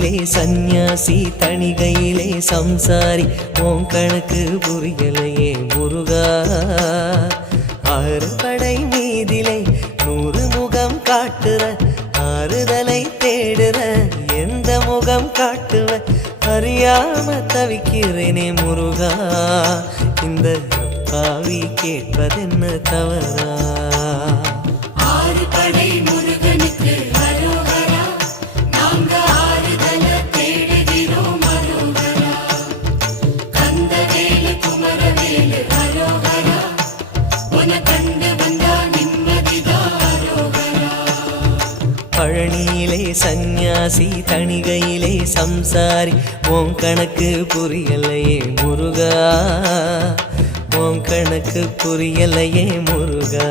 பழனியிலே சந்நியாசி தணிகையிலே சம்சாரி உன் கணக்கு புரியலையே முருகா ஆறு படை மீதிலே 100 முகம் காட்டுற ஆறுதலை தேடுற எந்த முகம் காட்டுவ அறியாம தவிக்கிறேனே முருகா இந்த பாவி கேட்பதென்ன தவறா ஆறு படை முருகனுக்கு அரோகரா நாங்க ஆறுதல தேடுகிறோம் அரோகரா கந்தவேலு குமரவேலு அரோகரா உன கண்டு வந்தா நிம்மதிதான் அரோகரா பழனியிலே சந்நியாசி தணிகையிலே சம்சாரி உன் கணக்கு புரியலையே முருகா உன் கணக்கு புரியலையே முருகா